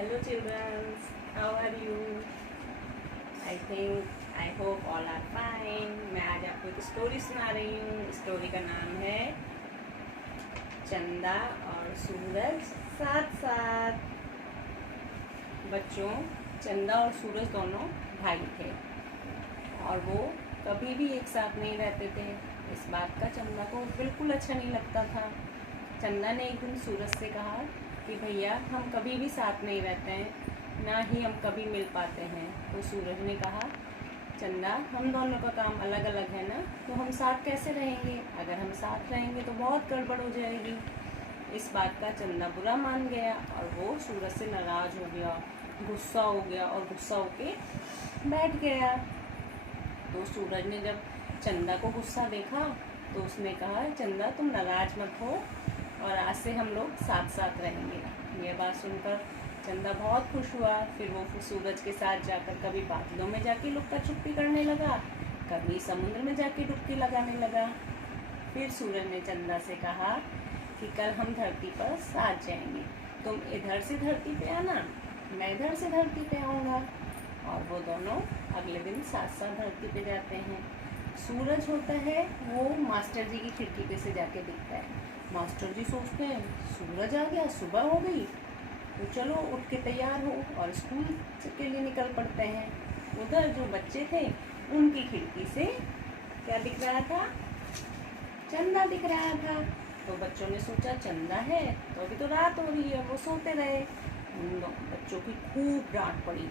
Hello children, how are you? I hope all are fine. मैं आज आपको एक स्टोरी सुना रही हूँ। स्टोरी का नाम है चंदा और सूरज साथ साथ। बच्चों, चंदा और सूरज दोनों भाई थे और वो कभी भी एक साथ नहीं रहते थे। इस बात का चंदा को बिल्कुल अच्छा नहीं लगता था। चंदा ने एक दिन सूरज से कहा कि भैया, हम कभी भी साथ नहीं रहते हैं, ना ही हम कभी मिल पाते हैं। तो सूरज ने कहा, चंदा, हम दोनों का काम अलग अलग है ना, तो हम साथ कैसे रहेंगे? अगर हम साथ रहेंगे तो बहुत गड़बड़ हो जाएगी। इस बात का चंदा बुरा मान गया और वो सूरज से नाराज़ हो गया, गुस्सा हो गया और गुस्सा होके बैठ गया। तो सूरज ने जब चंदा को गुस्सा देखा तो उसने कहा, चंदा, तुम नाराज़ मत हो और आज से हम लोग साथ साथ रहेंगे। यह बात सुनकर चंदा बहुत खुश हुआ। फिर वो सूरज के साथ जाकर कभी बादलों में जाके लुक्का छुपी करने लगा, कभी समुद्र में जाके डुबकी लगाने लगा। फिर सूरज ने चंदा से कहा कि कल हम धरती पर साथ जाएंगे, तुम इधर से धरती पे आना, मैं इधर से धरती पे आऊँगा। और वो दोनों अगले दिन साथ साथ धरती पे जाते हैं। सूरज होता है वो मास्टर जी की खिड़की पे से जाके दिखता है। मास्टर जी सोचते हैं, सूरज आ गया, सुबह हो गई, तो चलो उठ के तैयार हो और स्कूल के लिए निकल पड़ते हैं। उधर जो बच्चे थे उनकी खिड़की से क्या दिख रहा था? चंदा दिख रहा था। तो बच्चों ने सोचा चंदा है तो अभी तो रात हो रही है, वो सोते रहे। उन बच्चों की खूब डांट पड़ी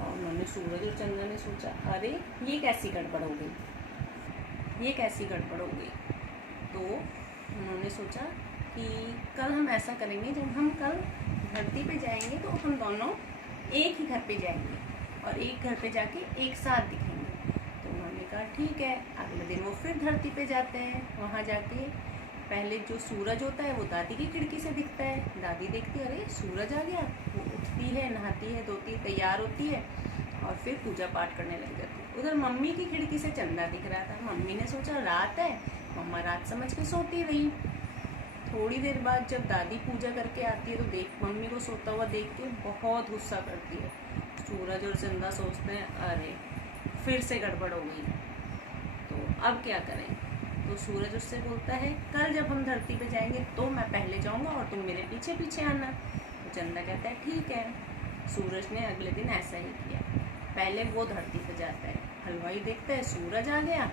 और उन्होंने सूरज और चंदा ने सोचा, अरे ये कैसी गड़बड़ हो गई, ये कैसी गड़बड़ हो गई। तो उन्होंने सोचा कि कल हम ऐसा करेंगे, जब हम कल धरती पे जाएंगे तो हम दोनों एक ही घर पे जाएंगे और एक घर पे जाके एक साथ दिखेंगे। तो उन्होंने कहा ठीक है। अगले दिन वो फिर धरती पे जाते हैं। वहाँ जाके पहले जो सूरज होता है वो दादी की खिड़की से दिखता है। दादी देखती है, अरे सूरज आ गया। वो उठती है, नहाती है, धोती है, तैयार होती है और फिर पूजा पाठ करने लग जाती है। उधर मम्मी की खिड़की से चंदा दिख रहा था। मम्मी ने सोचा रात है, मम्मा रात समझ के सोती रही। थोड़ी देर बाद जब दादी पूजा करके आती है तो मम्मी को सोता हुआ देख के बहुत गुस्सा करती है। सूरज और चंदा सोचते हैं, अरे फिर से गड़बड़ हो गई, तो अब क्या करें? तो सूरज उससे बोलता है, कल जब हम धरती पे जाएंगे तो मैं पहले जाऊंगा और तुम मेरे पीछे पीछे आना। तो चंदा कहता है ठीक है। सूरज ने अगले दिन ऐसा ही किया। पहले वो धरती पे जाता है, हलवाई देखता है सूरज आ गया,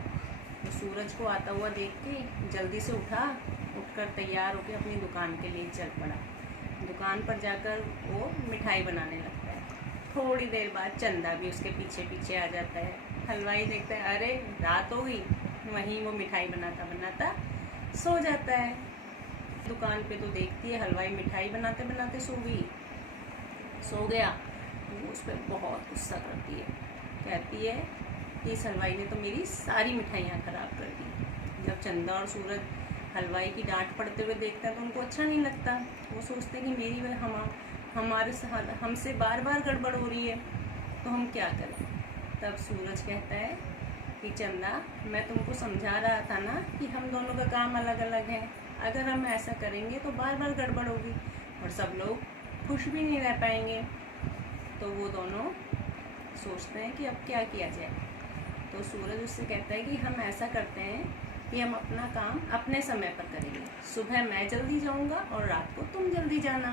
तो सूरज को आता हुआ देख के जल्दी से उठकर तैयार होकर अपनी दुकान के लिए चल पड़ा। दुकान पर जाकर वो मिठाई बनाने लगता है। थोड़ी देर बाद चंदा भी उसके पीछे पीछे आ जाता है। हलवाई देखता है, अरे रात हो गई, वहीं वो मिठाई बनाता बनाता सो जाता है। दुकान पे तो देखती है हलवाई मिठाई बनाते बनाते सो गया। वो उस पर बहुत गुस्सा करती है, कहती है कि इस हलवाई ने तो मेरी सारी मिठाइयाँ ख़राब कर दी। जब चंदा और सूरज हलवाई की डांट पड़ते हुए देखता है तो उनको अच्छा नहीं लगता। वो सोचते कि मेरी वजह हमसे बार बार गड़बड़ हो रही है, तो हम क्या करें? तब सूरज कहता है कि चंदा, मैं तुमको समझा रहा था ना कि हम दोनों का काम अलग अलग है। अगर हम ऐसा करेंगे तो बार बार गड़बड़ होगी और सब लोग खुश भी नहीं रह पाएंगे। तो वो दोनों सोचते हैं कि अब क्या किया जाए। तो सूरज उससे कहता है कि हम ऐसा करते हैं कि हम अपना काम अपने समय पर करेंगे। सुबह मैं जल्दी जाऊंगा और रात को तुम जल्दी जाना।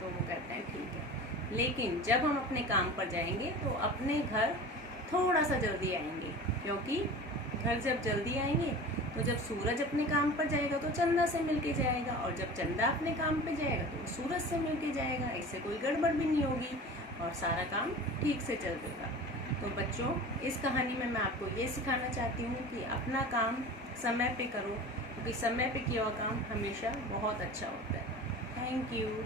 तो वो कहते हैं ठीक है, लेकिन जब हम अपने काम पर जाएंगे तो अपने घर थोड़ा सा जल्दी आएंगे, क्योंकि घर जब जल्दी आएंगे तो जब सूरज अपने काम पर जाएगा तो चंदा से मिलके जाएगा और जब चंदा अपने काम पे जाएगा तो सूरज से मिलके जाएगा। इससे कोई गड़बड़ भी नहीं होगी और सारा काम ठीक से चलेगा। तो बच्चों, इस कहानी में मैं आपको ये सिखाना चाहती हूँ कि अपना काम समय पे करो, क्योंकि समय पे किया हुआ काम हमेशा बहुत अच्छा होता है। Thank you.